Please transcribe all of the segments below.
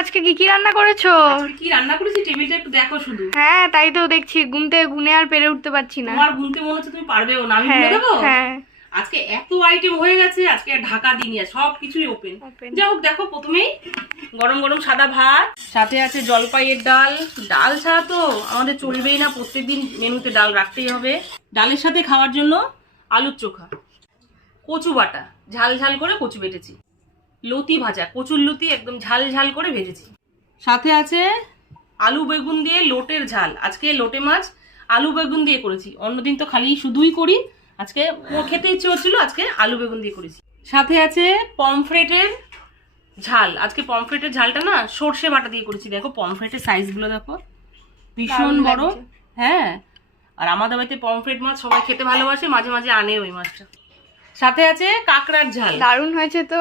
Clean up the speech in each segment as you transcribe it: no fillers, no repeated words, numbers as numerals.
আজকে কি রান্না করেছো? কি রান্না করেছি টেবিলটা একটু দেখো শুধু। হ্যাঁ তাই তো দেখছি, ঘুম থেকে গুনে আর পেরে উঠতে পারছি না। তোমার গুনতে মনে হচ্ছে তুমি পারবেও না, আমি হ্যাঁ, গুনে দেবো। হ্যাঁ। আজকে এত আইটেম হয়ে গেছে, আজকে ঢাকা দিন সব কিছুই ওপেন। যাই হোক, দেখো প্রথমেই গরম গরম সাদা ভাত, সাথে আছে জলপাইয়ের ডাল। ডাল ছাড়া তো আমাদের চলবেই না, প্রত্যেকদিন মেনুতে ডাল রাখতেই হবে। ডালের সাথে খাওয়ার জন্য আলুর চোখা, কচু বাটা, ঝাল ঝাল করে কচু বেটেছি, লতি ভাজা, কচুর লতি একদম ঝাল ঝাল করে ভেজেছি। সাথে আছে আলু বেগুন দিয়ে লোটের ঝাল। আজকে লোটে মাছ আলু বেগুন দিয়ে করেছি, অন্যদিন তো খালি শুধুই করি, আজকে খেতে ইচ্ছে হচ্ছিল, আজকে আলু বেগুন দিয়ে করেছি। সাথে আছে পমফ্রেটের ঝাল। আজকে পমফ্রেটের ঝালটা না সর্ষে বাটা দিয়ে করেছি। দেখো পমফ্রেটের সাইজগুলো দেখো, ভীষণ বড়। হ্যাঁ, আর আমাদের বাড়িতে পমফ্রেট মাছ সবাই খেতে ভালোবাসে, মাঝে মাঝে আনে ওই মাছটা। সাথে আছে কাঁকড়ার ঝাল। দারুণ হয়েছে তো।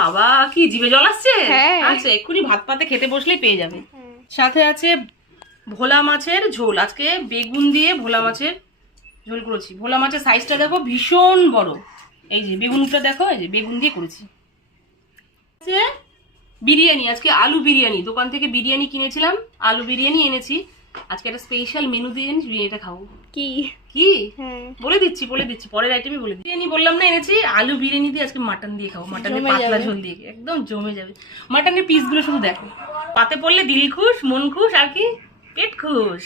বাবা কি জিভে জল আসছে। হ্যাঁ। আচ্ছা, এক্ষুনি ভাত পাতে খেতে বসলেই পেয়ে যাবে। সাথে আছে ভোলা মাছের ঝোল। আজকে বেগুন দিয়ে ভোলা মাছের ঝোল করেছি। ভোলা মাছের সাইজটা দেখো ভীষণ বড়। এই যে বেগুনটা দেখো, এই যে বেগুন দিয়ে করেছি। বিরিয়ানি, আজকে আলু বিরিয়ানি। দোকান থেকে বিরিয়ানি কিনেছিলাম, আলু বিরিয়ানি এনেছি। আজকে একটা স্পেশাল মেনু দিয়ে বিরিয়ানিটা খাবো। কি কি বলে দিচ্ছি পরের আইটেমই বলে দিচ্ছি। বিরিয়ানি বললাম না এনেছি, আলু বিরিয়ানি দিয়ে আজকে মাটন দিয়ে খাবো। মাটনের পাতলা ঝোল দিয়ে একদম জমে যাবে। মাটনের পিসগুলো শুধু দেখো, পাতে পড়লে দিল খুশ, মন খুশ, আর কি পেট খুশ।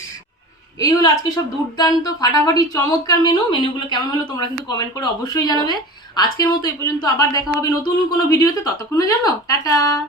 এই হলো আজকে সব দুর্দান্ত ফাটাফাটি চমৎকার মেনুগুলো কেমন হলো তোমরা কিন্তু কমেন্ট করে অবশ্যই জানাবে। আজকের মতো এই পর্যন্ত, আবার দেখা হবে নতুন কোনো ভিডিওতে। ততক্ষণের জন্য টাটা।